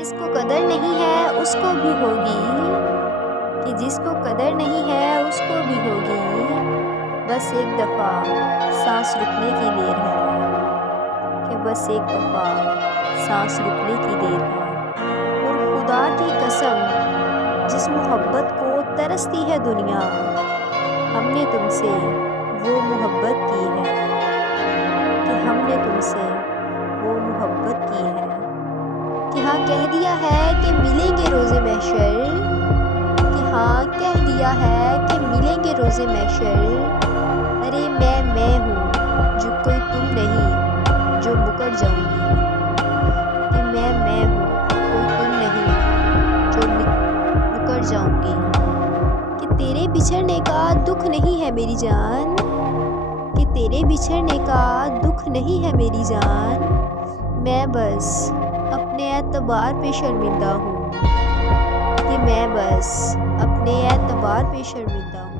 جس کو قدر نہیں ہے اس کو بھی ہوگی، کہ جس کو قدر نہیں ہے اس کو بھی ہوگی، بس ایک دفعہ سانس رکنے کی دیر ہے، کہ بس ایک دفعہ سانس رکنے کی دیر ہے۔ اور خدا کی قسم جس محبت کو ترستی ہے دنیا، ہم نے تم سے وہ محبت کی ہے، کہ ہم نے تم سے وہ محبت کی ہے، کہ ہاں کہہ دیا ہے کہ ملیں گے روز محشر، کہ ہاں کہہ دیا ہے کہ ملیں گے روز محشر۔ ارے میں ہوں جو کوئی تم نہیں جو مکر جاؤں گی، کہ میں ہوں کوئی تم نہیں جو مکر جاؤں گی، کہ تیرے بچھڑنے کا دکھ نہیں ہے میری جان، کہ تیرے بچھڑنے کا دکھ نہیں ہے میری جان، میں بس اپنے اعتبار پہ شرمندہ ہوں، کہ میں بس اپنے اعتبار پہ شرمندہ ہوں۔